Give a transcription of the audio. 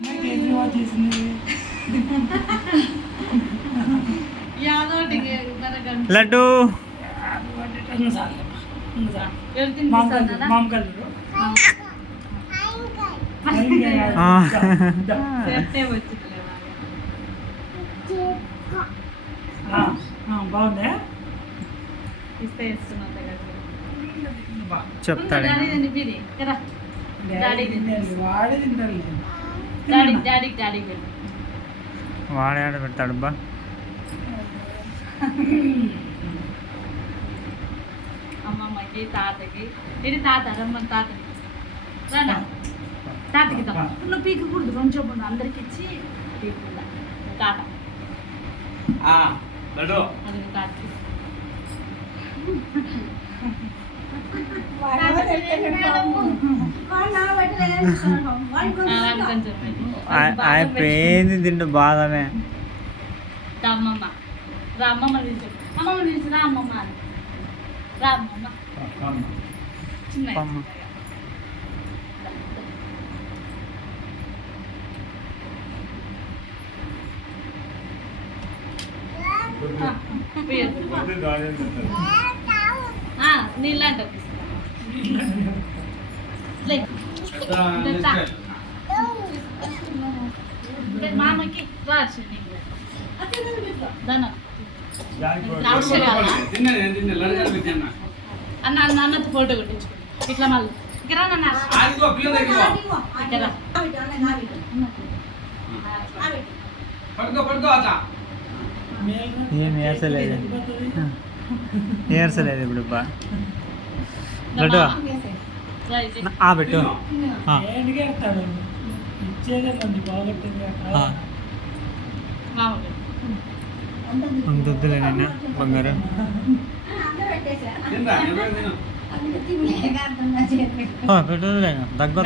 కేజ్రీవాల్ చేసింది లడ్డు బాగుందా చెప్తాడు వాడే తింటారు వాడే ఆడ పెడతాడు బా అమ్మమ్మకి తాతకి ఇది తాత రమ్మని తాతకి రానా తాతకి నువ్వు పీకకూడదు కొంచెం ముందు అందరికి ఇచ్చి పీకుదా తాత అది తాతకి ఆయన పేంది తిండు బాధమే అమ్మమ్మ రా అమ్మమ్మ నిలిచి అమ్మమ్మ నిలిచి రా అమ్మమ్మ అని రా అమ్మమ్మ చిన్న నీళ్ళంట మామకి రాసి అన్న అన్న అన్నతో ఫోటో కొట్టించుకో ఇట్లా మళ్ళీ ఇక్కడ ఏం ఏర్చలేదు ఏర్చలేదు ఇప్పుడు బా లడ్డు పెట్టు ఇచ్చేదే మంది బాగుంటుంది వద్దులే నాన్న బంగారు పెట్టదులే దగ్గర